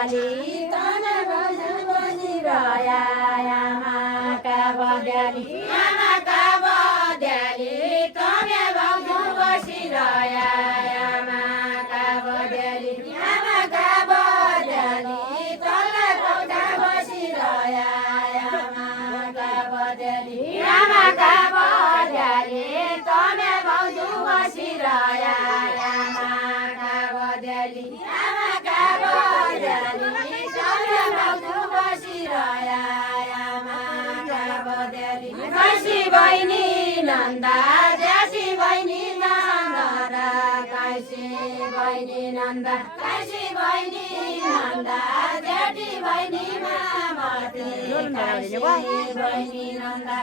बद्याली तमे भाउजू बसिरया आमाका बद्याली आमाका बद्याली तमे भाउजू बसिरया आमाका बद्याली आमाका बद्याली तले कौठा बसिरया आमाका बद्याली आमाका बद्याली तमे भाउजू बसिरया आमाका बद्याली आमाका बद्याली तमे भाउजू बसिरया आमाका बद्याली काशी बहिनी नन्दा ज्यासी बहिनी नन्दा काशी बहिनी नन्दा काशी बहिनी नन्दा ज्याठी बहिनी मामती काशी बहिनी नन्दा